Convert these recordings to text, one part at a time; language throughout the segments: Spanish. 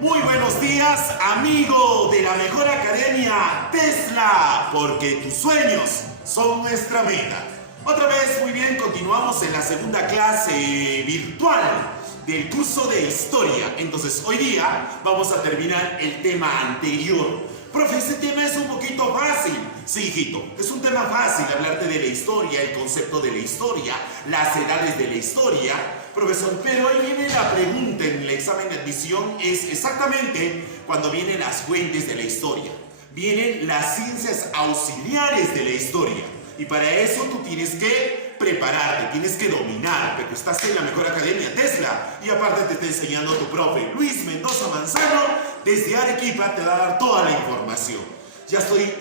Muy buenos días, amigo de la mejor academia Tesla, porque tus sueños son nuestra meta. Otra vez, muy bien, continuamos en la segunda clase virtual del curso de historia. Entonces, hoy día vamos a terminar el tema anterior. Profe, ese tema es un poquito fácil. Sí, hijito, es un tema fácil hablarte de la historia, el concepto de la historia, las edades de la historia. Profesor, pero hoy viene la pregunta en el examen de admisión, es exactamente cuando vienen las fuentes de la historia. Vienen las ciencias auxiliares de la historia. Y para eso tú tienes que prepararte, tienes que dominar, porque estás en la mejor academia Tesla. Y aparte te está enseñando tu profe Luis Mendoza Manzano, desde Arequipa te va a dar toda la información. Ya estoy,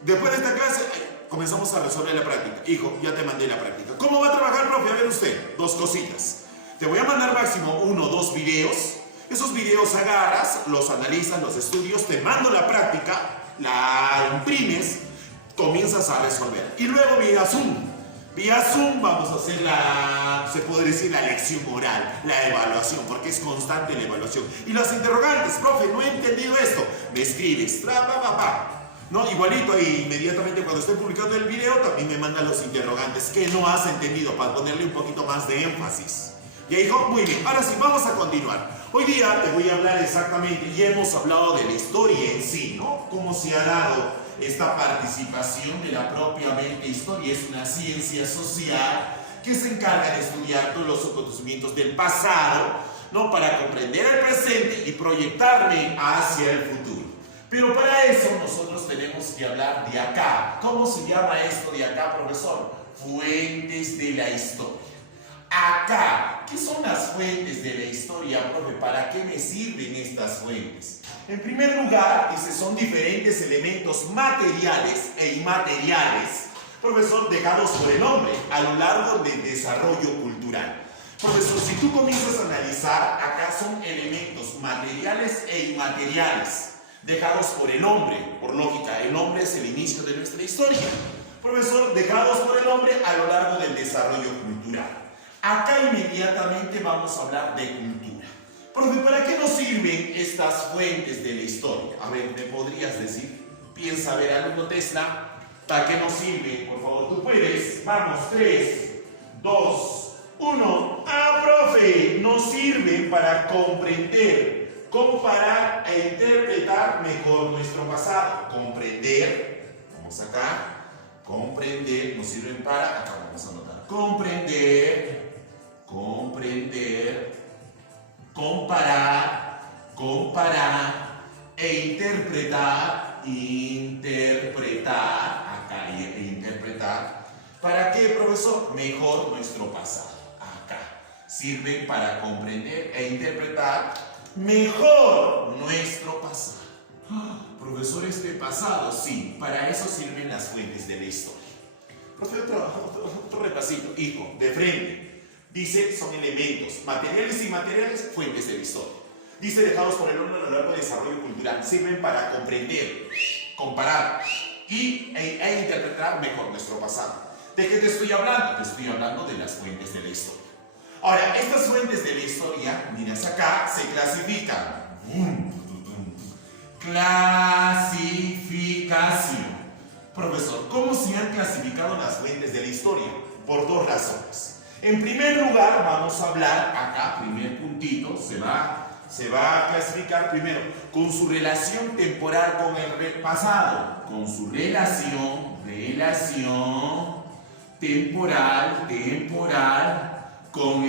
después de esta clase, comenzamos a resolver la práctica. Hijo, ya te mandé la práctica. ¿Cómo va a trabajar, profe? A ver usted, dos cositas. Te voy a mandar máximo 1 o 2 videos. Esos videos agarras, los analizas, los estudios, te mando la práctica, la imprimes, comienzas a resolver. Y luego vía Zoom. Vía Zoom vamos a hacer se puede decir la lección oral, la evaluación, porque es constante la evaluación. Y los interrogantes, profe, no he entendido esto. Me escribes, no, igualito, y inmediatamente cuando esté publicando el video también me mandan los interrogantes que no has entendido para ponerle un poquito más de énfasis. ¿Ya, hijo? Muy bien, ahora sí, vamos a continuar. Hoy día te voy a hablar exactamente, y hemos hablado de la historia en sí, ¿no? Cómo se ha dado esta participación de la propiamente historia. Es una ciencia social que se encarga de estudiar todos los acontecimientos del pasado, ¿no? Para comprender el presente y proyectarme hacia el futuro. Pero para eso nosotros tenemos que hablar de acá. ¿Cómo se llama esto de acá, profesor? Fuentes de la historia. Acá, ¿qué son las fuentes de la historia, profe? ¿Para qué me sirven estas fuentes? En primer lugar, son diferentes elementos materiales e inmateriales, profesor, dejados por el hombre a lo largo del desarrollo cultural. Profesor, si tú comienzas a analizar, acá son elementos materiales e inmateriales, dejados por el hombre. Por lógica, el hombre es el inicio de nuestra historia. Profesor, dejados por el hombre a lo largo del desarrollo cultural. Acá inmediatamente vamos a hablar de cultura. Profe, ¿para qué nos sirven estas fuentes de la historia? A ver, ¿me podrías decir? Piensa, a ver, alumno Tesla, ¿para qué nos sirven? Por favor, tú puedes. Vamos, 3, 2, 1. ¡Ah, profe! Nos sirven para comprender, comparar e interpretar mejor nuestro pasado. Comprender, vamos acá, comprender, nos sirven para, acá vamos a anotar, comprender, comparar e interpretar, acá e interpretar. ¿Para qué, profesor? Mejor nuestro pasado. Acá sirven para comprender e interpretar mejor nuestro pasado. Profesor, este pasado, sí, para eso sirven las fuentes de la historia. Profe, otro repasito, hijo, de frente. Dice, son elementos materiales y inmateriales, fuentes de la historia. Dice, dejados por el hombre a lo largo del desarrollo cultural, sirven para comprender, comparar e interpretar mejor nuestro pasado. ¿De qué te estoy hablando? Te estoy hablando de las fuentes de la historia. Ahora, estas fuentes de la historia, miras acá, se clasifican. Clasificación. Profesor, ¿cómo se han clasificado las fuentes de la historia? Por dos razones. En primer lugar, vamos a hablar, acá, primer puntito, se va a clasificar primero con su relación temporal con el pasado. Con su relación temporal con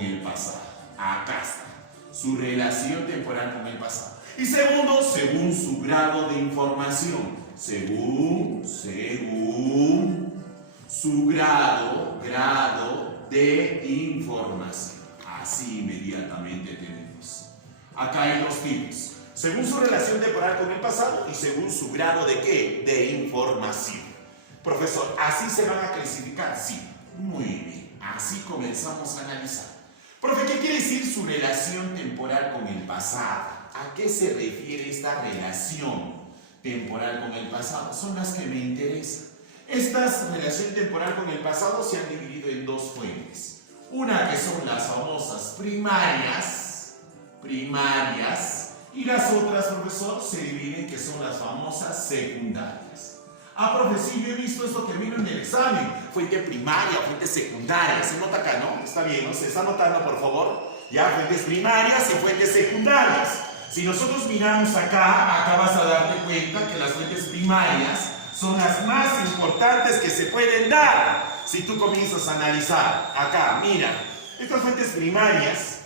el pasado. Acá está. Su relación temporal con el pasado. Y segundo, según su grado de información. Según su grado de información. Así inmediatamente tenemos. Acá hay dos tipos. Según su relación temporal con el pasado y según su grado de ¿qué? De información. Profesor, ¿así se van a clasificar? Sí. Muy bien. Así comenzamos a analizar. Profe, ¿qué quiere decir su relación temporal con el pasado? ¿A qué se refiere esta relación temporal con el pasado? Son las que me interesan. Esta relación temporal con el pasado se han dividido en dos fuentes. Una que son las famosas primarias, Y las otras, profesor, se dividen, que son las famosas secundarias. Ah, profe, sí, yo he visto esto que vino en el examen. Fuente primaria, fuente secundaria. Se nota acá, ¿no? Está bien, ¿no? Se está notando, por favor. Ya, fuentes primarias y fuentes secundarias. Si nosotros miramos acá vas a darte cuenta que las fuentes primarias son las más importantes que se pueden dar. Si tú comienzas a analizar, acá, mira, estas fuentes primarias,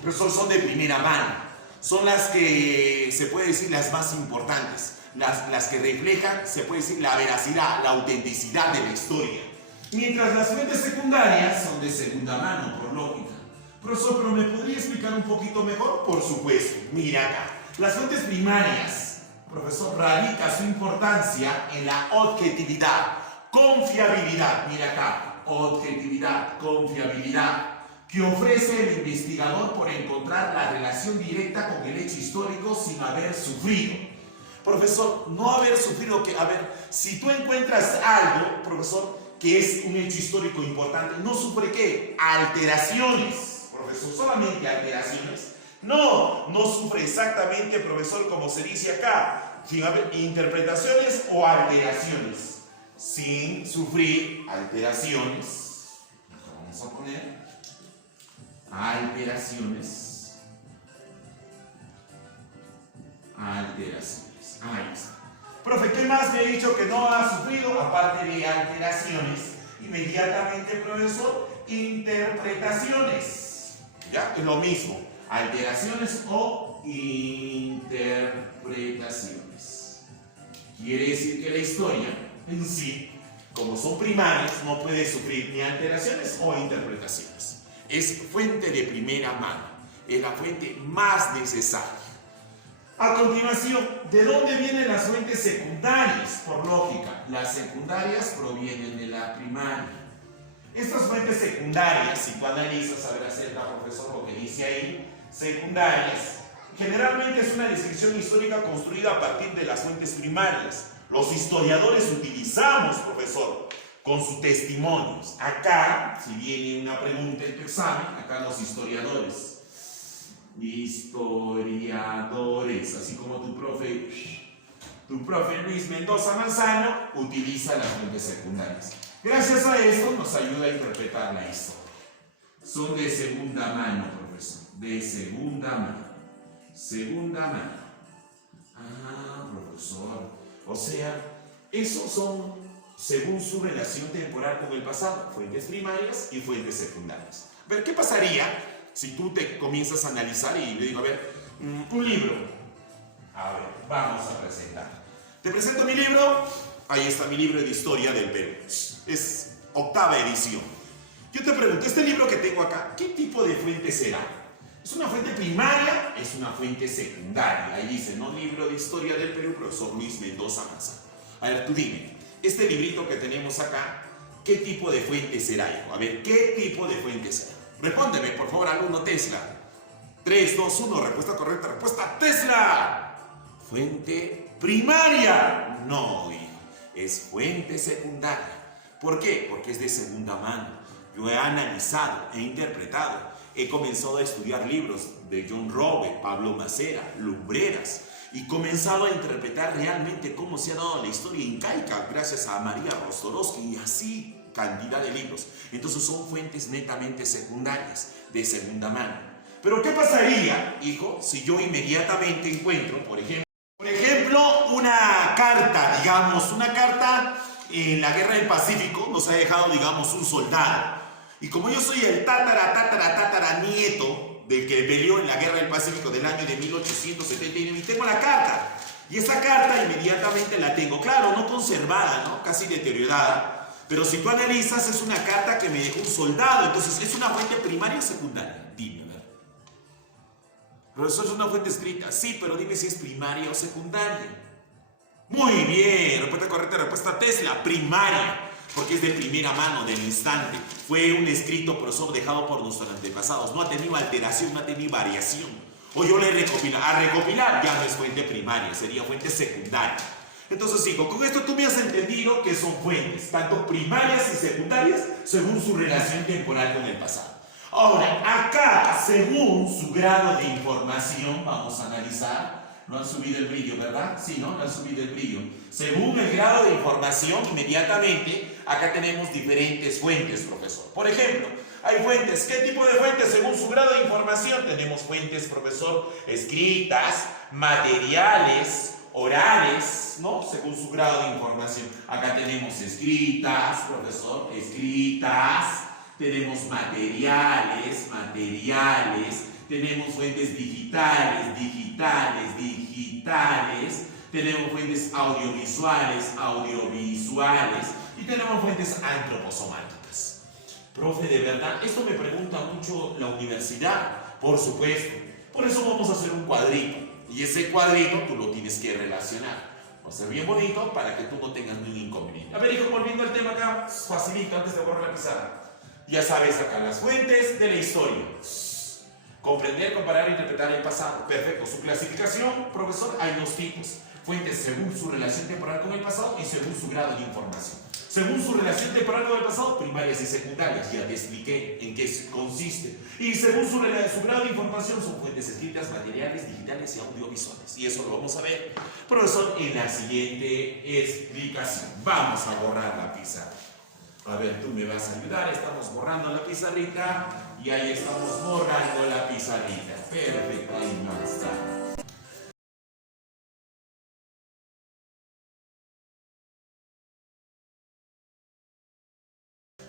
profesor, son de primera mano. Son las que, se puede decir, las más importantes. Las que reflejan, se puede decir, la veracidad, la autenticidad de la historia. Mientras las fuentes secundarias son de segunda mano, por lógica. Profesor, ¿pero me podría explicar un poquito mejor? Por supuesto. Mira acá. Las fuentes primarias, profesor, radica su importancia en la objetividad, confiabilidad. Mira acá. Objetividad, confiabilidad, que ofrece el investigador por encontrar la relación directa con el hecho histórico sin haber sufrido. Profesor, no haber sufrido, que, a ver, si tú encuentras algo, profesor, que es un hecho histórico importante, ¿no sufre qué? Alteraciones. Profesor, solamente alteraciones. No sufre exactamente, profesor, como se dice acá, sin haber interpretaciones o alteraciones. Sin sufrir alteraciones. Vamos a poner alteraciones. Ahí está. Profe, ¿qué más me ha dicho que no ha sufrido? Aparte de alteraciones, inmediatamente, profesor, interpretaciones. ¿Ya? Es lo mismo. Alteraciones o interpretaciones. Quiere decir que la historia en sí, como son primarias, no puede sufrir ni alteraciones o interpretaciones. Es fuente de primera mano. Es la fuente más necesaria. A continuación, ¿de dónde vienen las fuentes secundarias? Por lógica, las secundarias provienen de la primaria. Estas fuentes secundarias, si tú analizas, a ver, acerca, profesor, lo que dice ahí, secundarias, generalmente es una descripción histórica construida a partir de las fuentes primarias. Los historiadores utilizamos, profesor, con sus testimonios. Acá, si viene una pregunta en tu examen, acá los historiadores, así como tu profe Luis Mendoza Manzano, utiliza las fuentes secundarias. Gracias a esto nos ayuda a interpretar la historia. Son de segunda mano, profesor. De segunda mano. Segunda mano. Ah, profesor. O sea, esos son según su relación temporal con el pasado. Fuentes primarias y fuentes secundarias. A ver, ¿qué pasaría si tú te comienzas a analizar y le digo, a ver, un libro? A ver, vamos a presentar. Te presento mi libro. Ahí está mi libro de historia del Perú. Es 8ª edición. Yo te pregunto, este libro que tengo acá, ¿qué tipo de fuente será? ¿Es una fuente primaria? ¿Es una fuente secundaria? Ahí dice, ¿no? Libro de historia del Perú, profesor Luis Mendoza Manzano. A ver, tú dime, este librito que tenemos acá, ¿qué tipo de fuente será, hijo? A ver, ¿qué tipo de fuente será? Respóndeme, por favor, alumno Tesla. 3, 2, 1, respuesta correcta, respuesta Tesla. Fuente primaria. No, hijo, es fuente secundaria. ¿Por qué? Porque es de segunda mano. Yo he analizado, he interpretado, he comenzado a estudiar libros de John Rowe, Pablo Macera, Lumbreras, y comenzado a interpretar realmente cómo se ha dado la historia incaica gracias a María Rostorowski y así cantidad de libros. Entonces son fuentes netamente secundarias, de segunda mano. Pero ¿qué pasaría, hijo, si yo inmediatamente encuentro, por ejemplo, una carta, digamos, una carta en la Guerra del Pacífico, nos ha dejado, digamos, un soldado. Y como yo soy el nieto del que peleó en la Guerra del Pacífico del año de 1879, y tengo la carta. Y esa carta inmediatamente la tengo, claro, no conservada, ¿no? Casi deteriorada. Pero si tú analizas, es una carta que me dejó un soldado. Entonces, ¿es una fuente primaria o secundaria? Dime, ¿verdad? Pero eso es una fuente escrita. Sí, pero dime si es primaria o secundaria. Muy bien, respuesta correcta, respuesta Tesla, primaria. Porque es de primera mano, del instante. Fue un escrito, profesor, dejado por nuestros antepasados. No ha tenido alteración, no ha tenido variación. O yo le recopilo. A recopilar ya no es fuente primaria, sería fuente secundaria. Entonces, hijo, con esto tú me has entendido que son fuentes, tanto primarias y secundarias, según su relación temporal con el pasado. Ahora, acá, según su grado de información, vamos a analizar. No han subido el brillo, ¿verdad? Sí, ¿no? No han subido el brillo. Según el grado de información, inmediatamente, acá tenemos diferentes fuentes, profesor. Por ejemplo, hay fuentes. ¿Qué tipo de fuentes? Según su grado de información, tenemos fuentes, profesor, escritas, materiales, orales, ¿no? Según su grado de información. Acá tenemos escritas, profesor, escritas. Tenemos materiales, tenemos fuentes digitales, tenemos fuentes audiovisuales, y tenemos fuentes antroposomáticas. Profe, de verdad, esto me pregunta mucho la universidad, por supuesto. Por eso vamos a hacer un cuadrito, y ese cuadrito tú lo tienes que relacionar. Va a ser bien bonito para que tú no tengas ningún inconveniente. A ver, hijo, volviendo al tema acá, facilito antes de borrar la pizarra. Ya sabes acá las fuentes de la historia. Comprender, comparar e interpretar el pasado. Perfecto. Su clasificación, profesor, hay dos tipos. Fuentes según su relación temporal con el pasado y según su grado de información. Según su relación temporal con el pasado, primarias y secundarias. Ya te expliqué en qué consiste. Y según su grado de información, son fuentes escritas, materiales, digitales y audiovisuales. Y eso lo vamos a ver, profesor, en la siguiente explicación. Vamos a borrar la pizarra. A ver, tú me vas a ayudar, estamos borrando la pizarrita y ahí estamos borrando la pizarrita. Perfecto, ahí no está.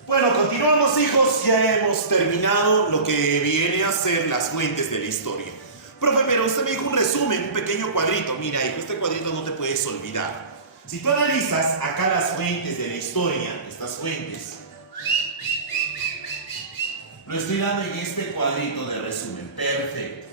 Bueno, continuamos, hijos, ya hemos terminado lo que viene a ser las fuentes de la historia. Profe, pero usted me dijo un resumen, un pequeño cuadrito. Mira, hijo, este cuadrito no te puedes olvidar. Si tú analizas acá las fuentes de la historia, estas fuentes, lo estoy dando en este cuadrito de resumen. Perfecto.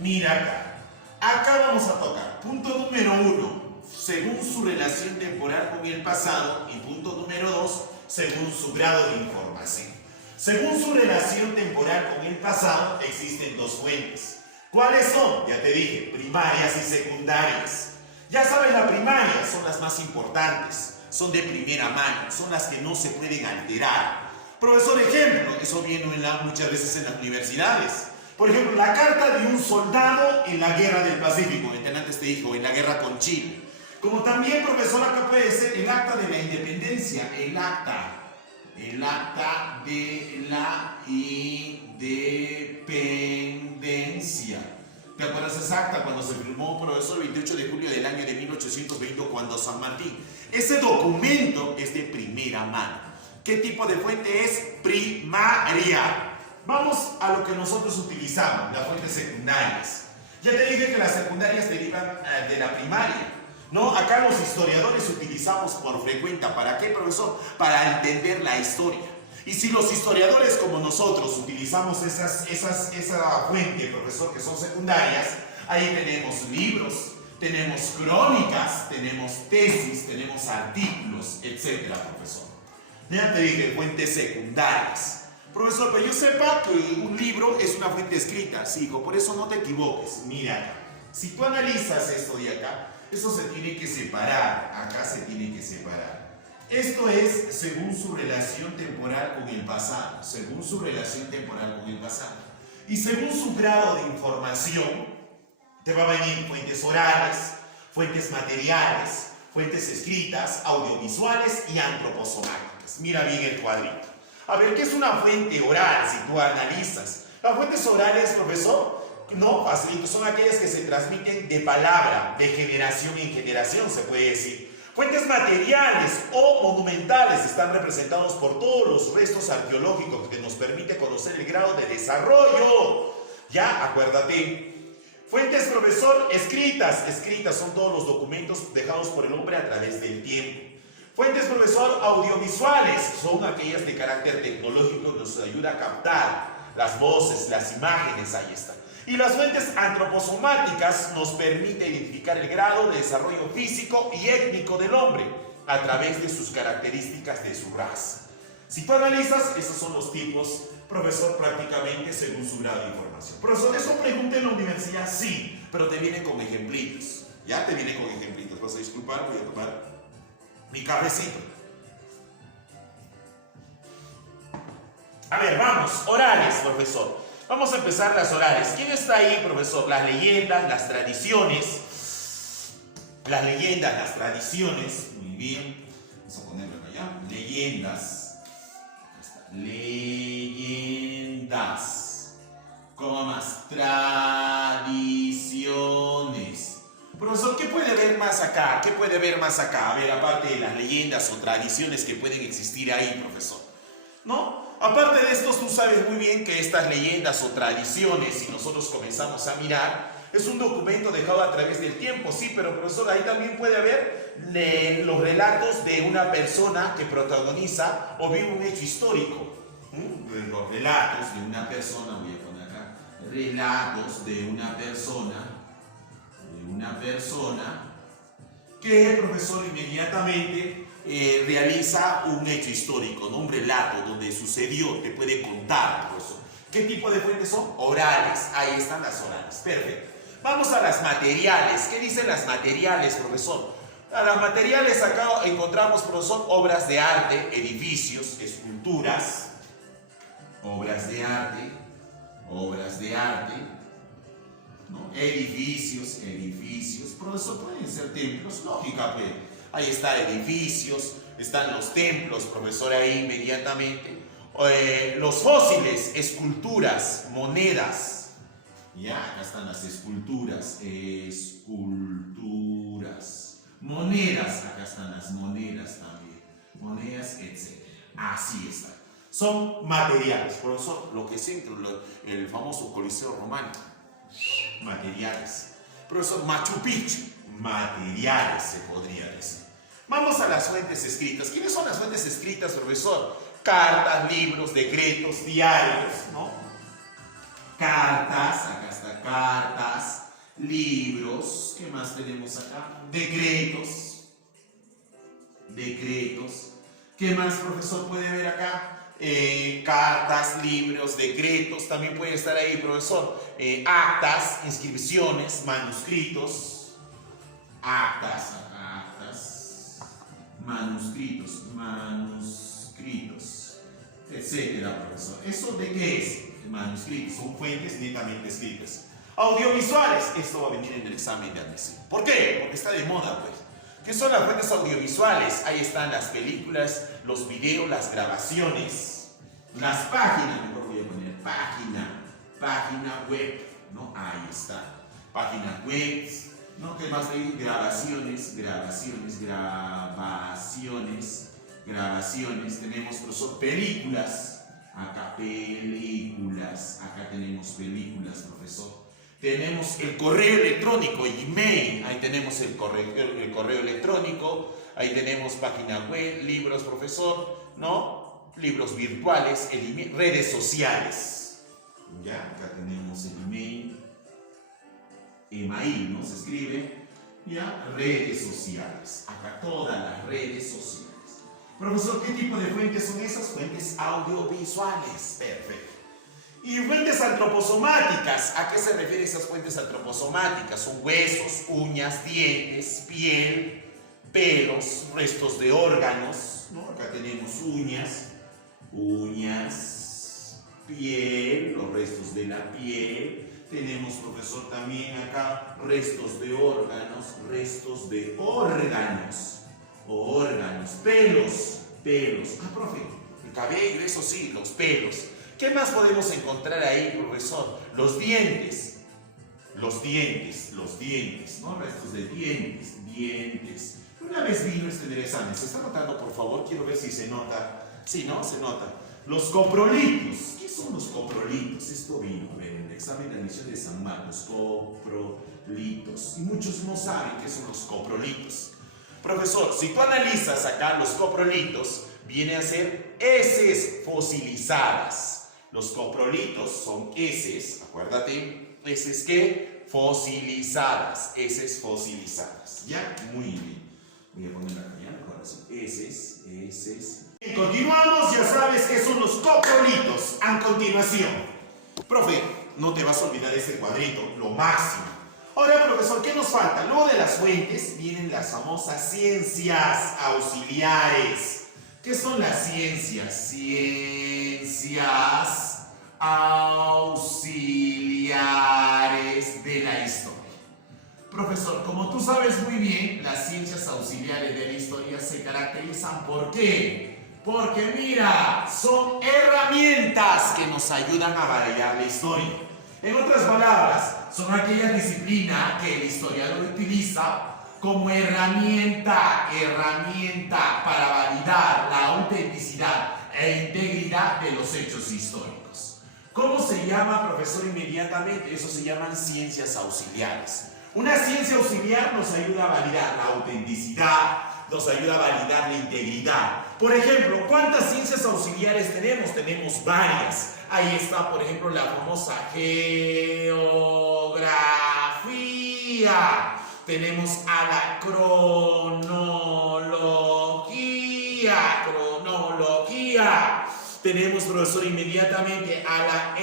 Mira acá. Acá vamos a tocar. Punto número 1, según su relación temporal con el pasado. Y punto número 2, según su grado de información. Según su relación temporal con el pasado, existen dos fuentes. ¿Cuáles son? Ya te dije, primarias y secundarias. Ya sabes, la primaria son las más importantes, son de primera mano, son las que no se pueden alterar. Profesor, ejemplo, eso viene muchas veces en las universidades. Por ejemplo, la carta de un soldado en la guerra del Pacífico, antes te dijo, en la guerra con Chile. Como también, profesor, acá puede ser el acta de la independencia, el acta de la independencia. ¿Te acuerdas exacta cuando se firmó, profesor, el 28 de julio del año de 1820 cuando San Martín? Ese documento es de primera mano. ¿Qué tipo de fuente es? Primaria. Vamos a lo que nosotros utilizamos, las fuentes secundarias. Ya te dije que las secundarias derivan de la primaria. ¿No? Acá los historiadores utilizamos por frecuente. ¿Para qué, profesor? Para entender la historia. Y si los historiadores como nosotros utilizamos esa fuente, profesor, que son secundarias, ahí tenemos libros, tenemos crónicas, tenemos tesis, tenemos artículos, etcétera, profesor. Ya te dije, fuentes secundarias. Profesor, pero yo sepa que un libro es una fuente escrita, sí, hijo, por eso no te equivoques. Mira acá, si tú analizas esto de acá, eso se tiene que separar, acá se tiene que separar. Esto es según su relación temporal con el pasado, según su relación temporal con el pasado. Y según su grado de información, te va a venir fuentes orales, fuentes materiales, fuentes escritas, audiovisuales y antroposomáticas. Mira bien el cuadrito. A ver, ¿qué es una fuente oral si tú analizas? Las fuentes orales, profesor, no, facilito, son aquellas que se transmiten de palabra, de generación en generación, se puede decir. Fuentes materiales o monumentales están representados por todos los restos arqueológicos que nos permite conocer el grado de desarrollo. Ya, acuérdate. Fuentes, profesor, escritas. Escritas son todos los documentos dejados por el hombre a través del tiempo. Fuentes, profesor, audiovisuales son aquellas de carácter tecnológico que nos ayuda a captar las voces, las imágenes, ahí está. Y las fuentes antroposomáticas nos permite identificar el grado de desarrollo físico y étnico del hombre a través de sus características de su raza. Si tú analizas, esos son los tipos, profesor, prácticamente según su grado de información. Profesor, ¿eso pregunta en la universidad? Sí, pero te viene con ejemplitos. Ya te viene con ejemplitos. Vas a disculpar, voy a tomar mi cafecito. A ver, vamos, orales, profesor. Vamos a empezar las orales. ¿Quién está ahí, profesor? Las leyendas, las tradiciones. Las leyendas, las tradiciones. Muy bien. Vamos a ponerlo acá. Leyendas. Acá está. Leyendas. ¿Cómo más? Tradiciones. Profesor, ¿qué puede ver más acá? ¿Qué puede ver más acá? A ver, aparte de las leyendas o tradiciones que pueden existir ahí, profesor. ¿No? Aparte de esto, tú sabes muy bien que estas leyendas o tradiciones, si nosotros comenzamos a mirar, es un documento dejado a través del tiempo, sí, pero profesor, ahí también puede haber los relatos de una persona que protagoniza o vive un hecho histórico. Los relatos de una persona, voy a poner acá, relatos de una persona que, profesor, inmediatamente realiza un hecho histórico, ¿no? Un relato donde sucedió, te puede contar, profesor. ¿Qué tipo de fuentes son? Orales, ahí están las orales, perfecto. Vamos a las materiales. ¿Qué dicen las materiales, profesor? A las materiales acá encontramos, profesor, obras de arte, edificios, esculturas, obras de arte, ¿no? Edificios, profesor, pueden ser templos, lógica, pues. Ahí está edificios, están los templos, profesor, ahí inmediatamente. Los fósiles, esculturas, monedas. Ya, acá están las esculturas, monedas, acá están las monedas también, monedas, etc. Así está. Son materiales, profesor, lo que es el famoso Coliseo Romano. Materiales. Profesor, Machu Picchu, materiales se podría decir. Vamos a las fuentes escritas. ¿Quiénes son las fuentes escritas, profesor? Cartas, libros, decretos, diarios, ¿no? Cartas, acá está cartas, libros, ¿qué más tenemos acá? Decretos. ¿Qué más, profesor, puede ver acá? Cartas, libros, decretos, también puede estar ahí, profesor. Actas, inscripciones, manuscritos, manuscritos, etcétera, profesor. ¿Eso de qué es? Manuscritos, son fuentes netamente escritas. Audiovisuales, esto va a venir en el examen de admisión. ¿Por qué? Porque está de moda, pues. ¿Qué son las fuentes audiovisuales? Ahí están las películas, los videos, las grabaciones, las páginas, mejor voy a poner página web, ¿no? Ahí está, página web, ¿no? ¿Qué más hay? Grabaciones, tenemos, profesor, películas, acá tenemos películas, profesor. Tenemos el correo electrónico, email, ahí tenemos el correo electrónico, ahí tenemos página web, libros, profesor, ¿no? Libros virtuales, el email, redes sociales. Ya, acá tenemos el email, ¿no? Se escribe, ya, redes sociales, acá todas las redes sociales. Profesor, ¿qué tipo de fuentes son esas? Fuentes audiovisuales, perfecto. Y fuentes antroposomáticas, ¿a qué se refieren esas fuentes antroposomáticas? Son huesos, uñas, dientes, piel, pelos, restos de órganos, ¿no? Acá tenemos uñas, piel, los restos de la piel. Tenemos, profesor, también acá restos de órganos, pelos. Ah, profe, el cabello, eso sí, los pelos. ¿Qué más podemos encontrar ahí, profesor? Los dientes, ¿no? Restos de dientes. Una vez vino este del examen, ¿se está notando, por favor? Quiero ver si se nota. Sí, ¿no? Se nota. Los coprolitos. ¿Qué son los coprolitos? Esto vino a ver en el examen de admisión de San Marcos. Coprolitos. Y muchos no saben qué son los coprolitos. Profesor, si tú analizas acá los coprolitos, viene a ser heces fosilizadas. Los coprolitos son heces, acuérdate, heces que fosilizadas, ¿ya? Muy bien. Voy a poner acá ya, ahora sí, heces. Y continuamos, ya sabes qué son los coprolitos. A continuación, profe, no te vas a olvidar este cuadrito, lo máximo. Ahora, profesor, ¿qué nos falta? Luego de las fuentes vienen las famosas ciencias auxiliares. ¿Qué son las ciencias? Ciencias ciencias auxiliares de la historia. Profesor, como tú sabes muy bien, las ciencias auxiliares de la historia se caracterizan ¿por qué? Porque mira, son herramientas que nos ayudan a validar la historia. En otras palabras, son aquellas disciplinas que el historiador utiliza como herramienta para validar la autenticidad e integridad de los hechos históricos. ¿Cómo se llama, profesor, inmediatamente? Eso se llaman ciencias auxiliares. Una ciencia auxiliar nos ayuda a validar la autenticidad, nos ayuda a validar la integridad. Por ejemplo, ¿cuántas ciencias auxiliares tenemos? Tenemos varias. Ahí está, por ejemplo, la famosa geografía. Tenemos a la cronología. Tenemos, profesor, inmediatamente a la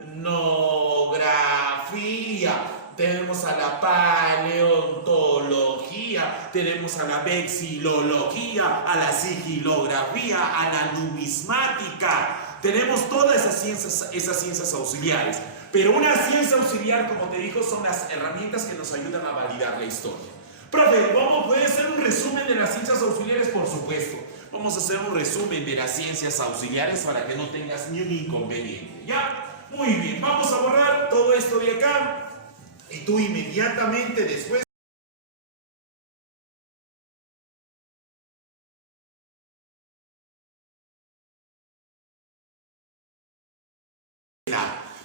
etnografía. Tenemos a la paleontología, tenemos a la vexilología, a la sigilografía, a la numismática. Tenemos todas esas ciencias auxiliares. Pero una ciencia auxiliar, como te digo, son las herramientas que nos ayudan a validar la historia. Profe, ¿cómo puede ser un resumen de las ciencias auxiliares? Por supuesto. Vamos a hacer un resumen de las ciencias auxiliares para que no tengas ni un inconveniente. ¿Ya? Muy bien, vamos a borrar todo esto de acá. Y tú inmediatamente después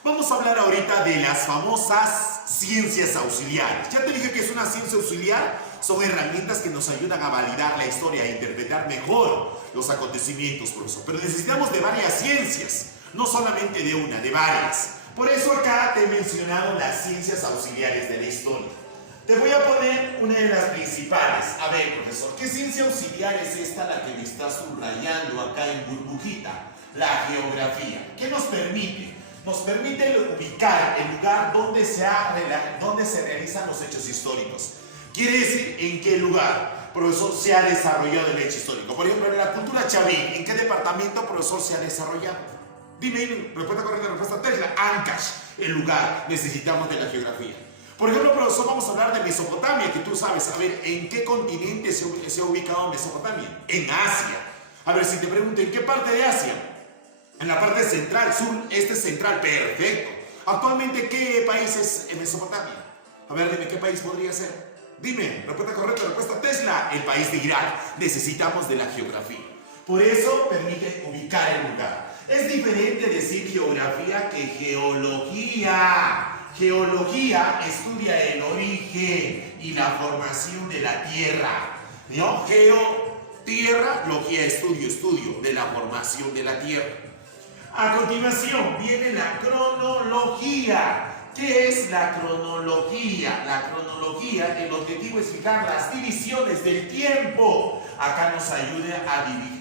vamos a hablar ahorita de las famosas ciencias auxiliares. Ya te dije que es una ciencia auxiliar, son herramientas que nos ayudan a validar la historia, a interpretar mejor los acontecimientos, profesor. Pero necesitamos de varias ciencias, no solamente de una, de varias. Por eso acá te he mencionado las ciencias auxiliares de la historia. Te voy a poner una de las principales. A ver, profesor, ¿qué ciencia auxiliar es esta la que me está subrayando acá en burbujita? La geografía. ¿Qué nos permite? Nos permite ubicar el lugar donde se realizan los hechos históricos. Quiere decir en qué lugar, profesor, se ha desarrollado el hecho histórico. Por ejemplo, en la cultura chavín, ¿en qué departamento, profesor, se ha desarrollado? Dime, respuesta correcta, respuesta Tesla. Ancash, el lugar. Necesitamos de la geografía. Por ejemplo, profesor, vamos a hablar de Mesopotamia, que tú sabes, a ver, ¿en qué continente se ha ubicado Mesopotamia? En Asia. A ver, si te pregunto, ¿en qué parte de Asia? En la parte central, sur, este central, perfecto. Actualmente, ¿qué país es Mesopotamia? A ver, dime, ¿qué país podría ser? Dime, respuesta correcta, respuesta Tesla. El país de Irak. Necesitamos de la geografía. Por eso permite ubicar el lugar. Es diferente decir geografía que geología. Geología estudia el origen y la formación de la tierra. ¿No? Tierra, logía, estudio de la formación de la tierra. A continuación viene la cronología. ¿Qué es la cronología? La cronología, el objetivo es fijar las divisiones del tiempo. Acá nos ayuda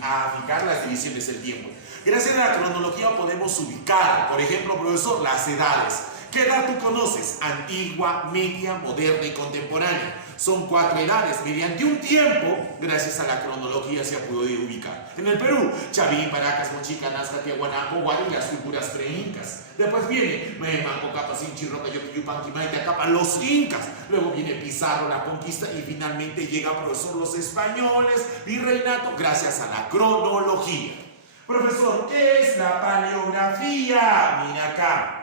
a fijar las divisiones del tiempo. Gracias a la cronología podemos ubicar, por ejemplo, profesor, las edades. ¿Qué edad tú conoces? Antigua, media, moderna y contemporánea. Son 4 edades. Mediante un tiempo, gracias a la cronología se ha podido ubicar. En el Perú, Chavín, Paracas, Mochica, Nazca, Tiahuanaco, Huari y las culturas pre-incas. Después viene Manco, Capa, Sinchi, Roca, Yoquiyupan, Quimaita, Acapa, los incas. Luego viene Pizarro, la conquista y finalmente llega, profesor, los españoles, virreinato, gracias a la cronología. Profesor, ¿qué es la paleografía? Mira acá.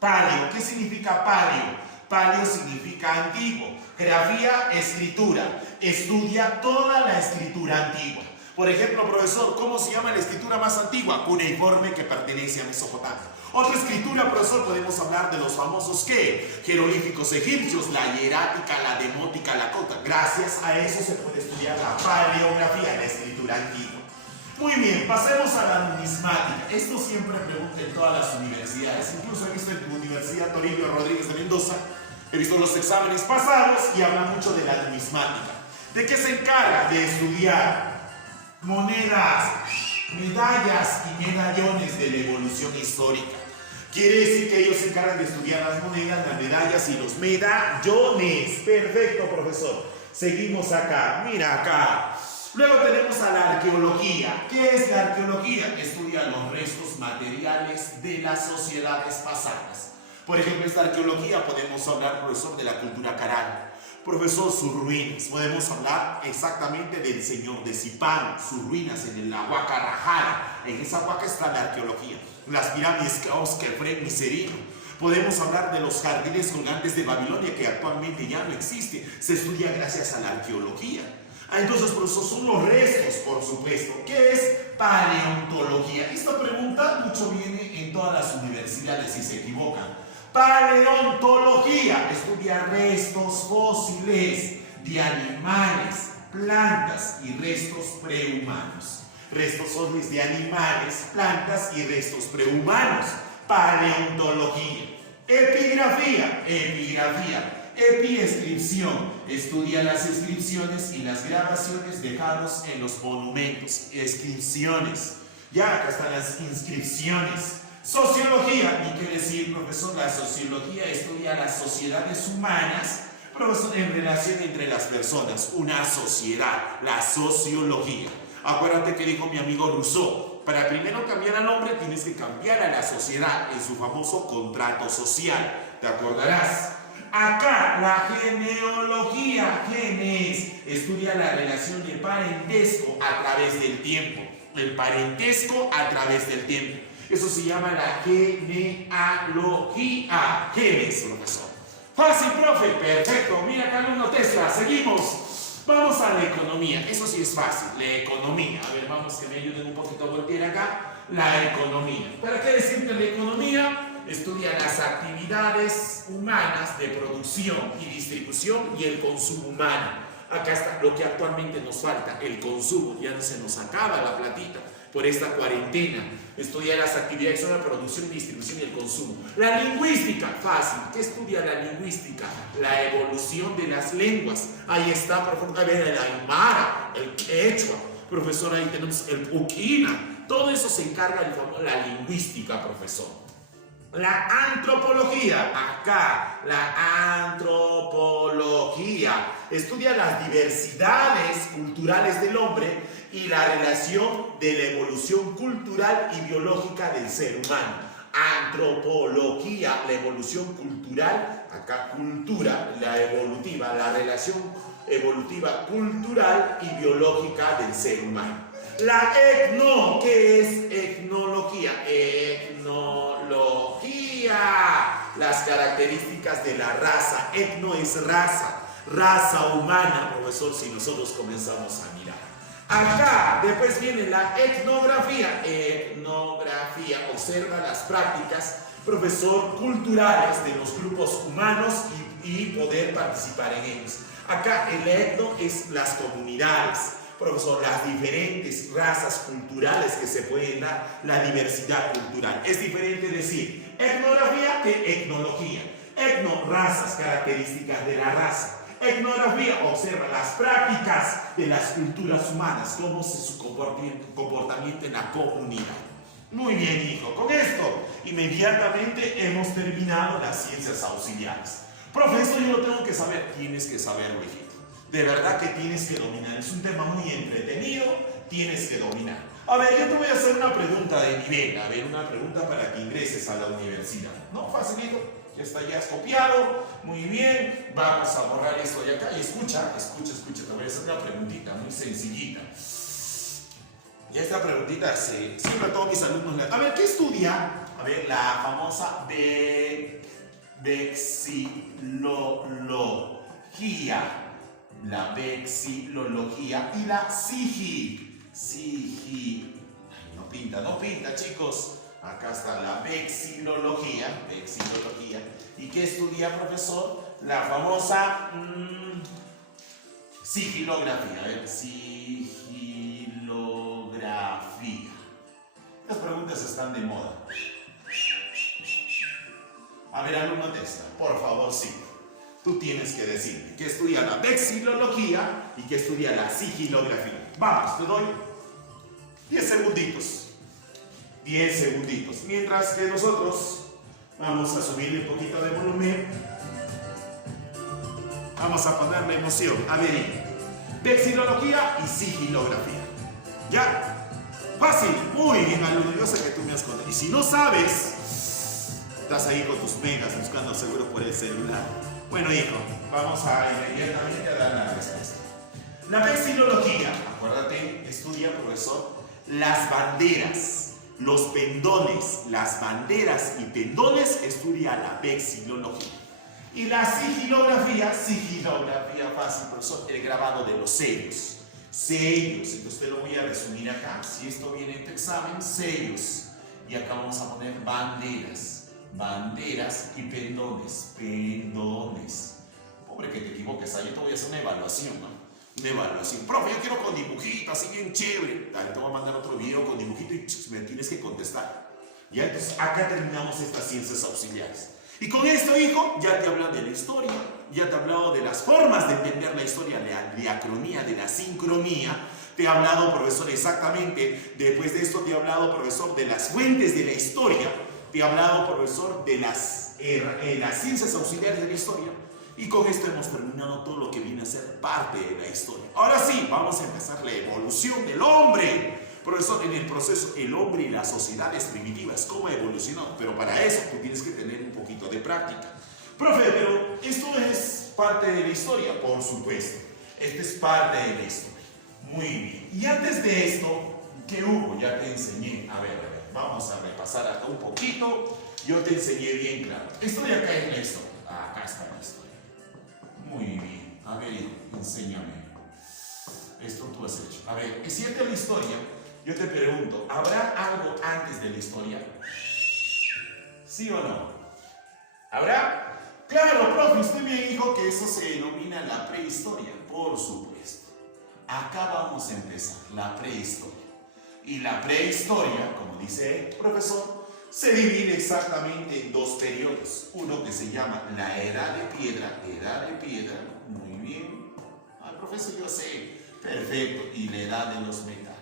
Paleo, ¿qué significa paleo? Paleo significa antiguo. Grafía, escritura. Estudia toda la escritura antigua. Por ejemplo, profesor, ¿cómo se llama la escritura más antigua? Cuneiforme, que pertenece a Mesopotamia. Otra escritura, profesor, podemos hablar de los famosos ¿qué? Jeroglíficos egipcios, la hierática, la demótica, la cota. Gracias a eso se puede estudiar la paleografía, la escritura antigua. Muy bien, pasemos a la numismática. Esto siempre pregunta en todas las universidades. Incluso he visto en tu universidad Toribio Rodríguez de Mendoza. He visto los exámenes pasados y habla mucho de la numismática. ¿De qué se encarga? De estudiar monedas, medallas y medallones de la evolución histórica. Quiere decir que ellos se encargan de estudiar las monedas, las medallas y los medallones. Perfecto, profesor. Seguimos acá. Mira acá. Luego tenemos a la arqueología. ¿Qué es la arqueología? Estudia los restos materiales de las sociedades pasadas. Por ejemplo, esta arqueología podemos hablar, profesor, de la cultura caral. Profesor, sus ruinas. Podemos hablar exactamente del señor de Zipán, sus ruinas en el Huaca Rajara. En esa huaca está la arqueología. Las pirámides Keops, Kefren, Miserino. Podemos hablar de los jardines colgantes de Babilonia, que actualmente ya no existe. Se estudia gracias a la arqueología. Entonces, profesor, son los restos, por supuesto. ¿Qué es paleontología? Esta pregunta mucho viene en todas las universidades y se equivocan. Paleontología estudia restos fósiles de animales, plantas y restos prehumanos. Restos fósiles de animales, plantas y restos prehumanos. Paleontología. Epigrafía. Epiescripción. Estudia las inscripciones y las grabaciones dejados en los monumentos. Inscripciones. Ya acá están las inscripciones. Sociología, ¿y qué decir, profesor? La sociología estudia las sociedades humanas, profesor, en relación entre las personas, una sociedad, la sociología. Acuérdate que dijo mi amigo Rousseau, para primero cambiar al hombre tienes que cambiar a la sociedad en su famoso contrato social, ¿te acordarás? Acá, la genealogía, genes, estudia la relación de parentesco a través del tiempo, el parentesco a través del tiempo. Eso se llama la genealogía. Genes, profesor. Fácil, profe. Perfecto. Mira acá alumno Tesla. Seguimos. Vamos a la economía. Eso sí es fácil. La economía. A ver, vamos que me ayuden un poquito a voltear acá. La economía. ¿Para qué decirte la economía? Estudia las actividades humanas de producción y distribución y el consumo humano. Acá está lo que actualmente nos falta, el consumo. Ya se nos acaba la platita por esta cuarentena. Estudia las actividades sobre la producción, distribución y el consumo. La lingüística, fácil. ¿Qué estudia la lingüística? La evolución de las lenguas. Ahí está, por favor, el aymara, el quechua. Profesor, ahí tenemos el puquina. Todo eso se encarga de la lingüística, profesor. La antropología, acá, la antropología estudia las diversidades culturales del hombre y la relación de la evolución cultural y biológica del ser humano. Antropología, la evolución cultural, acá cultura, la evolutiva, la relación evolutiva cultural y biológica del ser humano. La etno, ¿qué es etnología? Las características de la raza. Etno es raza, raza humana, profesor, si nosotros comenzamos a mirar. Acá, después viene la etnografía. Etnografía, observa las prácticas, profesor, culturales de los grupos humanos y poder participar en ellos. Acá el etno es las comunidades. Profesor, las diferentes razas culturales que se pueden dar, la diversidad cultural. Es diferente decir etnografía que etnología. Etno, razas, características de la raza. Etnografía observa las prácticas de las culturas humanas, cómo es su comportamiento en la comunidad. Muy bien, hijo. Con esto, inmediatamente hemos terminado las ciencias auxiliares. Profesor, yo lo tengo que saber. Tienes que saberlo, hijito. De verdad que tienes que dominar. Es un tema muy entretenido, tienes que dominar. A ver, yo te voy a hacer una pregunta de nivel. A ver, una pregunta para que ingreses a la universidad. No, facilito. Ya está, ya has copiado. Muy bien. Vamos a borrar esto de acá. Y escucha. Te voy a hacer una preguntita muy sencillita. Y esta preguntita siempre a todos mis alumnos le... A ver, ¿qué estudia? A ver, la famosa vexilología. La vexilología y la Ay, no pinta, chicos. Acá está la vexilología. ¿Y qué estudia, profesor? La famosa sigilografía. A ver, sigilografía. Las preguntas están de moda. A ver, alumno Tesla, por favor, sí. Tú tienes que decirme que estudia la vexilología y que estudia la sigilografía. Vamos, te doy 10 segunditos. 10 segunditos. Mientras que nosotros vamos a subirle un poquito de volumen. Vamos a ponerle emoción. A ver, vexilología y sigilografía. ¿Ya? Fácil, muy bien, alumno. Yo sé que tú me has contado. Y si no sabes, estás ahí con tus megas buscando seguro por el celular. Bueno, hijo, vamos a inmediatamente a dar la respuesta. La vexilología, acuérdate, estudia, profesor, las banderas, los pendones, las banderas y pendones, estudia la vexilología. Y la sigilografía fácil, profesor, el grabado de los sellos. Sellos, entonces te lo voy a resumir acá. Si esto viene en tu examen, sellos. Y acá vamos a poner banderas. Banderas y pendones. Pendones. Pobre que te equivoques, ahí te voy a hacer una evaluación, ¿no? Una evaluación. Profe, yo quiero con dibujito, así bien chévere. Dale, te voy a mandar otro video con dibujito y me tienes que contestar. Ya, entonces acá terminamos estas ciencias auxiliares. Y con esto, hijo, ya te he hablado de la historia, ya te he hablado de las formas de entender la historia, de la diacronía, de la sincronía. Te he hablado, profesor, exactamente. Después de esto te he hablado, profesor, de las fuentes de la historia. Te he hablado, profesor, de las ciencias auxiliares de la historia. Y con esto hemos terminado todo lo que viene a ser parte de la historia. Ahora sí, vamos a empezar la evolución del hombre. Profesor, en el proceso, el hombre y las sociedades primitivas, ¿cómo ha evolucionado? Pero para eso tú tienes que tener un poquito de práctica. Profe, pero esto es parte de la historia, por supuesto. Esto es parte de la historia. Muy bien. Y antes de esto, ¿qué hubo? Ya te enseñé. A ver, vamos a repasar acá un poquito. Yo te enseñé bien claro. Esto de acá es la historia. Acá está la historia. Muy bien. A ver, hijo, enséñame. Esto tú has hecho. A ver, es cierta la historia. Yo te pregunto, ¿habrá algo antes de la historia? ¿Sí o no? ¿Habrá? Claro, profe, usted me dijo que eso se denomina la prehistoria. Por supuesto. Acá vamos a empezar, la prehistoria. Y la prehistoria, como dice el profesor, se divide exactamente en dos periodos. Uno que se llama la edad de piedra. Edad de piedra, muy bien. Ah, profesor, yo sé. Perfecto. Y la edad de los metales.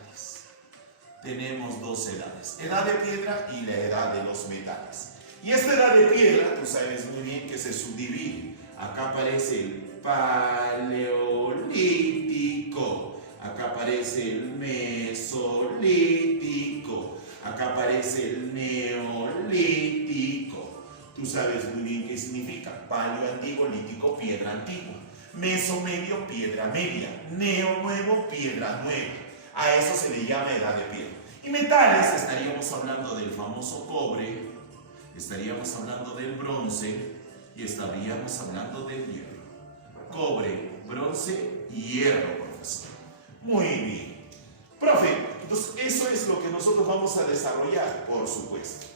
Tenemos dos edades, edad de piedra y la edad de los metales. Y esta edad de piedra, tú sabes muy bien que se subdivide. Acá aparece el paleolítico, acá aparece el mesolítico, acá aparece el neolítico. Tú sabes muy bien qué significa. Paleo antiguo, lítico, piedra antigua. Meso medio, piedra media. Neo nuevo, piedra nueva. A eso se le llama edad de piedra. Y metales, estaríamos hablando del famoso cobre, estaríamos hablando del bronce y estaríamos hablando del hierro. Cobre, bronce y hierro, profesor. Muy bien. Profe, entonces eso es lo que nosotros vamos a desarrollar, por supuesto.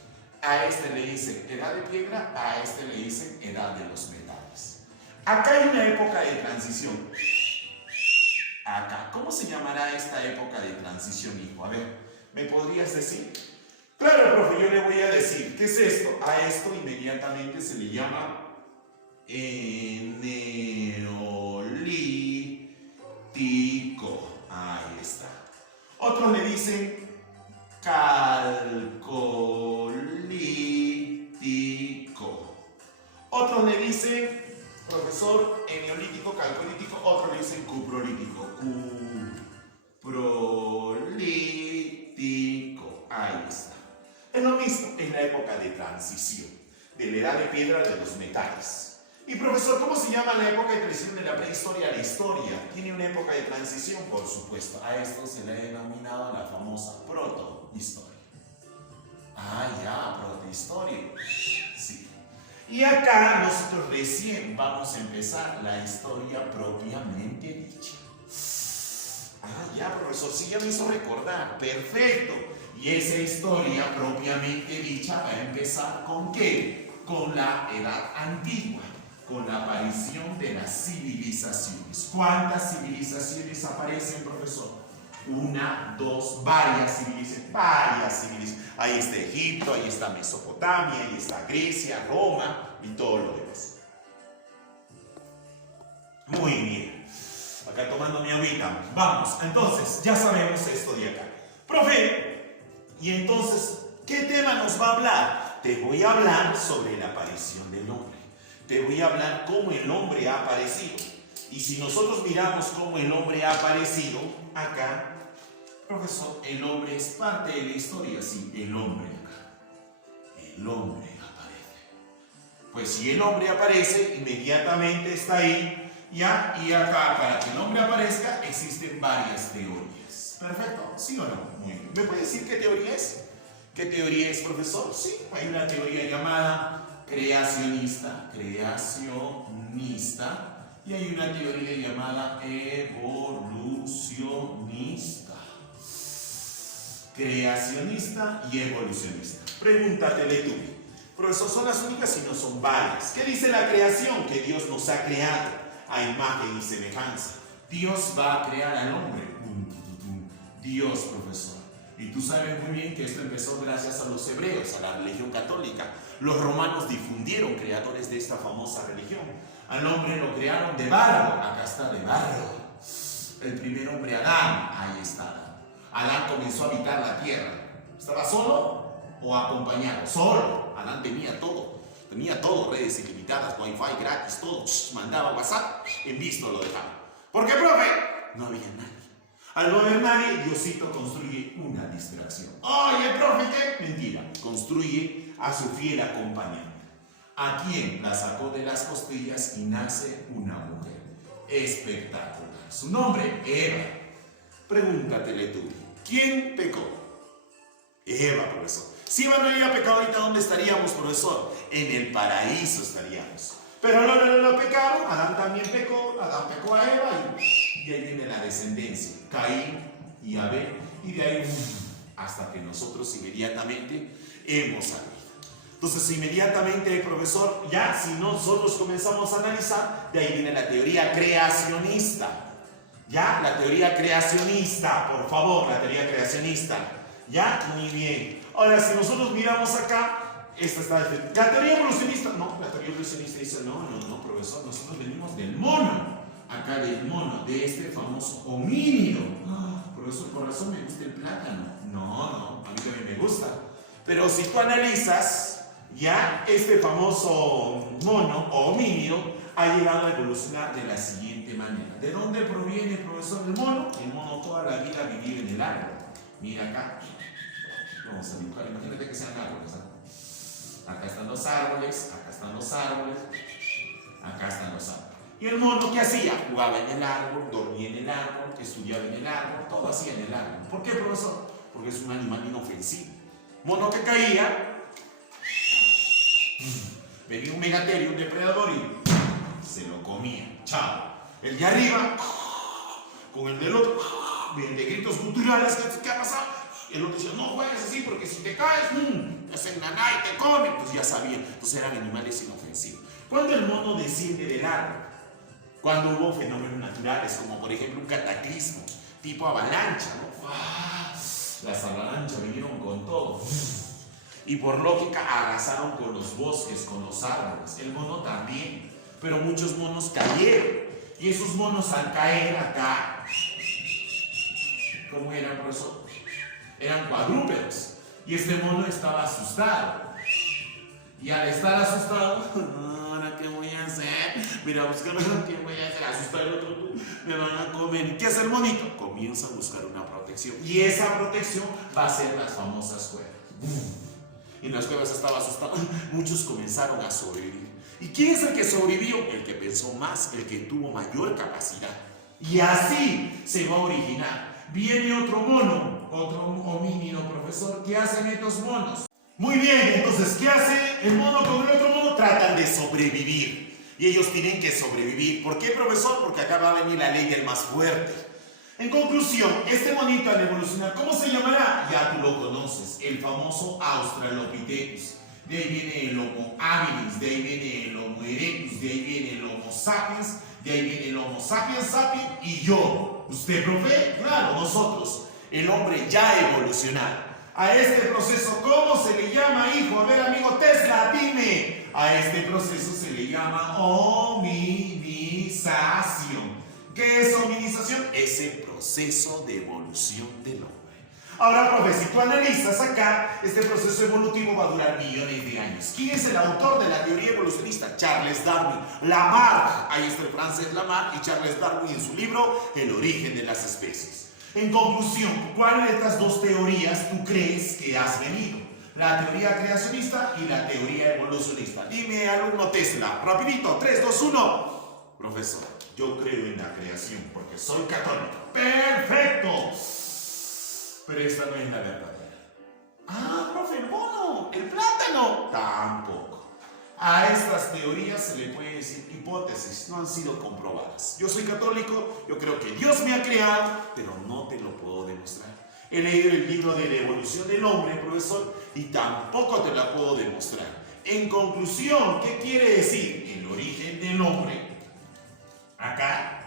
A este le dicen edad de piedra, a este le dicen edad de los metales. Acá hay una época de transición. Acá, ¿cómo se llamará esta época de transición, hijo? A ver, ¿me podrías decir? Claro, profe, yo le voy a decir, ¿qué es esto? A esto inmediatamente se le llama neolítico. Ahí está. Otros le dicen calcolítico. Otros le dicen, profesor, neolítico, calcolítico. Otros le dicen cuprolítico. Cuprolítico. Ahí está. Es lo mismo, es la época de transición, de la edad de piedra de los metales. Y profesor, ¿cómo se llama la época de transición de la prehistoria? La historia tiene una época de transición, por supuesto. A esto se le ha denominado la famosa protohistoria. Ah, ya, protohistoria. Sí. Y acá nosotros recién vamos a empezar la historia propiamente dicha. Ah, ya, profesor, sí, ya me hizo recordar. Perfecto. Y esa historia propiamente dicha va a empezar ¿con qué? Con la edad antigua, con la aparición de las civilizaciones. ¿Cuántas civilizaciones aparecen, profesor? Una, dos, varias civilizaciones. Ahí está Egipto, ahí está Mesopotamia, ahí está Grecia, Roma y todo lo demás. Muy bien. Acá tomando mi agüita. Vamos, entonces, ya sabemos esto de acá. Profe, y entonces, ¿qué tema nos va a hablar? Te voy a hablar sobre la aparición del hombre. Te voy a hablar cómo el hombre ha aparecido. Y si nosotros miramos cómo el hombre ha aparecido acá, profesor, el hombre es parte de la historia, sí, el hombre aparece. Pues si el hombre aparece, inmediatamente está ahí, ya, y acá, para que el hombre aparezca, existen varias teorías. Perfecto, ¿sí o no? Muy bien. ¿Me puede decir qué teoría es? ¿Qué teoría es, profesor? Sí, hay una teoría llamada creacionista, y hay una teoría llamada evolucionista. Creacionista y evolucionista. Pregúntatele tú. Profesor, ¿son las únicas y no son varias? ¿Qué dice la creación? Que Dios nos ha creado a imagen y semejanza. Dios va a crear al hombre. Dios, profesor. Y tú sabes muy bien que esto empezó gracias a los hebreos, a la religión católica. Los romanos difundieron, creadores de esta famosa religión. Al hombre lo crearon de barro. Acá está, de barro. El primer hombre, Adán. Ahí está. Adán comenzó a habitar la tierra. ¿Estaba solo o acompañado? Solo. Adán tenía todo, redes ilimitadas, wifi gratis, todo. Mandaba WhatsApp, en visto lo dejaba. ¿Por qué, profe? No había nadie. Al no haber nadie, Diosito construye una distracción. Oye, profe, ¿qué? Mentira. Construye a su fiel acompañante. ¿A quién? La sacó de las costillas y nace una mujer. Espectacular. Su nombre, Eva. Pregúntatele tú. ¿Quién pecó? Eva, profesor. Si Eva no hubiera pecado ahorita, ¿dónde estaríamos, profesor? En el paraíso estaríamos. Pero no pecaron. Adán también pecó. Adán pecó a Eva y ahí viene la descendencia. Caín y Abel. Y de ahí hasta que nosotros inmediatamente hemos salido. Entonces, inmediatamente, profesor, ya si nosotros comenzamos a analizar, de ahí viene la teoría creacionista. ¿Ya? La teoría creacionista, por favor, la teoría creacionista. ¿Ya? Muy bien. Ahora, si nosotros miramos acá, esta está la teoría evolucionista. No, la teoría evolucionista dice, no, profesor, nosotros venimos del mono. Acá del mono, de este famoso homínido. Profesor, por razón me gusta el plátano. No, a mí también me gusta. Pero si tú analizas, ya, este famoso mono o homínido ha llegado a evolucionar de la siguiente manera. ¿De dónde proviene, profesor, el mono? El mono toda la vida vivió en el árbol. Mira acá. Vamos a dibujar, imagínate que sean árboles. Acá están los árboles, acá están los árboles, acá están los árboles. ¿Y el mono qué hacía? Jugaba en el árbol, dormía en el árbol, estudiaba en el árbol, todo hacía en el árbol. ¿Por qué, profesor? Porque es un animal inofensivo. Mono que caía, venía un megaterio, un depredador y se lo comía. Chao. El de arriba, con el del otro, bien de gritos culturales, ¿qué ha pasado? El otro decía, no juegues así porque si te caes, te hacen naná y te comen. Entonces ya sabían, entonces eran animales inofensivos. Cuando el mono desciende del árbol, cuando hubo fenómenos naturales, como por ejemplo un cataclismo, tipo avalancha, ¿no? Las avalanchas vinieron con todo. Y por lógica arrasaron con los bosques, con los árboles. El mono también. Pero muchos monos cayeron. Y esos monos al caer acá, ¿cómo eran, profesor? Eran cuadrúpedos. Y este mono estaba asustado. Y al estar asustado, ¿ahora qué voy a hacer? Mira, buscar qué voy a hacer. Asustar al otro, me van a comer. ¿Qué hace el monito? Comienza a buscar una protección. Y esa protección va a ser las famosas cuevas. Y en las cuevas estaba asustado. Muchos comenzaron a sobrevivir. ¿Y quién es el que sobrevivió? El que pensó más, el que tuvo mayor capacidad. Y así se va a originar. Viene otro mono, otro homínido, profesor. ¿Qué hacen estos monos? Muy bien, entonces, ¿qué hace el mono con el otro mono? Tratan de sobrevivir. Y ellos tienen que sobrevivir. ¿Por qué, profesor? Porque acá va a venir la ley del más fuerte. En conclusión, este monito al evolucionar, ¿cómo se llamará? Ya tú lo conoces, el famoso Australopithecus. De ahí viene el Homo habilis, de ahí viene el Homo erectus, de ahí viene el Homo sapiens, de ahí viene el Homo sapiens sapiens y yo. ¿Usted, profe? Claro, nosotros, el hombre ya evolucionado. A este proceso, ¿cómo se le llama, hijo? A ver, amigo Tesla, dime. A este proceso se le llama hominización. ¿Qué es hominización? Es el proceso de evolución del hombre. Ahora, profe, si tú analizas acá, este proceso evolutivo va a durar millones de años. ¿Quién es el autor de la teoría evolucionista? Charles Darwin. Lamarck, ahí está el francés Lamarck, y Charles Darwin en su libro El origen de las especies. En conclusión, ¿cuál de estas dos teorías tú crees que has venido? La teoría creacionista y la teoría evolucionista. Dime, alumno Tesla, rapidito, 3, 2, 1. Profesor, yo creo en la creación porque soy católico. ¡Perfecto! Pero esta no es la verdadera. Ah, profe, el mono, el plátano. Tampoco. A estas teorías se le puede decir hipótesis, no han sido comprobadas. Yo soy católico, yo creo que Dios me ha creado, pero no te lo puedo demostrar. He leído el libro de la evolución del hombre, profesor, y tampoco te la puedo demostrar. En conclusión, ¿qué quiere decir? El origen del hombre, acá,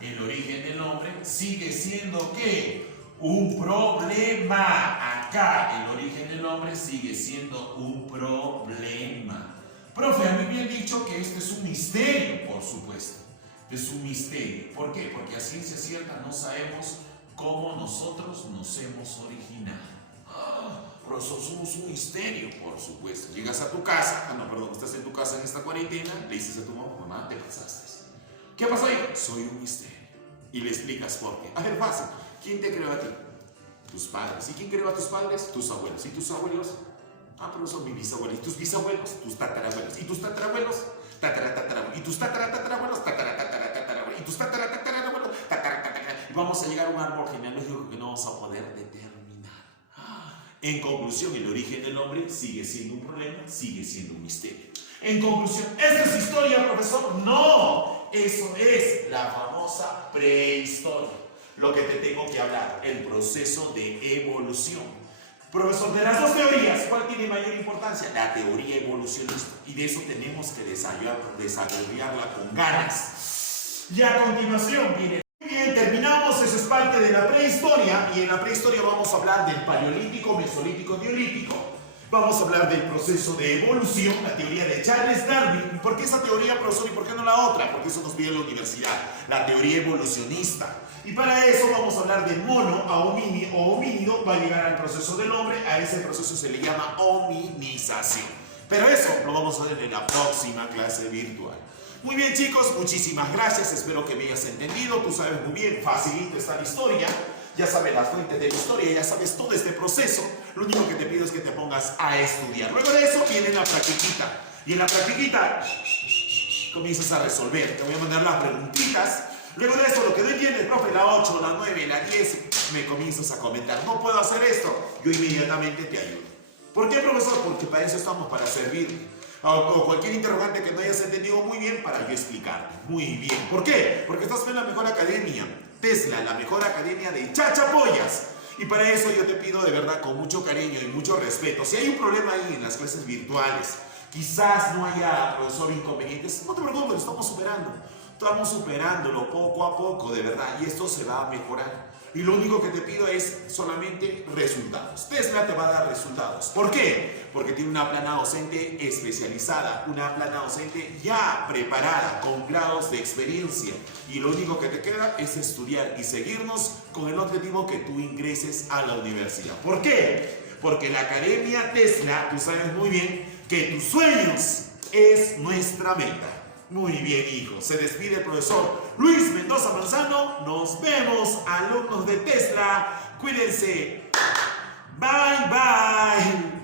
el origen del hombre sigue siendo ¿qué? Un problema. Acá el origen del hombre sigue siendo un problema. Profe, a mí me han dicho que este es un misterio, por supuesto. Es un misterio. ¿Por qué? Porque a ciencia cierta no sabemos cómo nosotros nos hemos originado. Profesor, somos un misterio, por supuesto. Llegas a tu casa, estás en tu casa en esta cuarentena, le dices a tu mamá, te casaste. ¿Qué pasó ahí? Soy un misterio. Y le explicas por qué. A ver, fácil. ¿Quién te creó a ti? Tus padres. ¿Y quién creó a tus padres? Tus abuelos. ¿Y tus abuelos? Pero son mis bisabuelos. ¿Y tus bisabuelos? Tus tatarabuelos. ¿Y tus tatarabuelos? ¿Y tus tatarabuelos? ¿Y tus tatarabuelos? Y vamos a llegar a un árbol genealógico que no vamos a poder determinar. En conclusión, el origen del hombre sigue siendo un problema, sigue siendo un misterio. En conclusión, ¿esto es historia, profesor? No, eso es la famosa prehistoria. Lo que te tengo que hablar, el proceso de evolución. Profesor, de las dos teorías, ¿cuál tiene mayor importancia? La teoría evolucionista. Y de eso tenemos que desarrollarla con ganas. Y a continuación viene... Muy bien, terminamos, eso es parte de la prehistoria. Y en la prehistoria vamos a hablar del paleolítico, mesolítico, neolítico. Vamos a hablar del proceso de evolución, la teoría de Charles Darwin. ¿Por qué esa teoría, profesor, y por qué no la otra? Porque eso nos pide la universidad, la teoría evolucionista. Y para eso vamos a hablar del mono a homínido, va a llegar al proceso del hombre, a ese proceso se le llama hominización. Pero eso lo vamos a ver en la próxima clase virtual. Muy bien, chicos, muchísimas gracias, espero que me hayas entendido. Tú sabes muy bien, facilito está la historia. Ya sabes las fuentes de la historia, ya sabes todo este proceso. Lo único que te pido es que te pongas a estudiar. Luego de eso viene la practiquita. Y en la practiquita comienzas a resolver. Te voy a mandar las preguntitas. Luego de eso, lo que no entiendes, profe, la 8, la 9, la 10, me comienzas a comentar. No puedo hacer esto. Yo inmediatamente te ayudo. ¿Por qué, profesor? Porque para eso estamos, para servirle. O cualquier interrogante que no hayas entendido muy bien, para yo explicarte. Muy bien. ¿Por qué? Porque estás en la mejor academia. Tesla, la mejor academia de chachapollas. Y para eso yo te pido de verdad con mucho cariño y mucho respeto. Si hay un problema ahí en las clases virtuales, quizás no haya, profesor, inconvenientes, no te preocupes, lo estamos superando. Estamos superándolo poco a poco, de verdad, y esto se va a mejorar. Y lo único que te pido es solamente resultados. Tesla te va a dar resultados. ¿Por qué? Porque tiene una plana docente especializada, una plana docente ya preparada, con grados de experiencia. Y lo único que te queda es estudiar y seguirnos con el objetivo que tú ingreses a la universidad. ¿Por qué? Porque la Academia Tesla, tú sabes muy bien que tus sueños es nuestra meta. Muy bien, hijo. Se despide el profesor Luis Mendoza Manzano. Nos vemos, alumnos de Tesla. Cuídense. Bye, bye.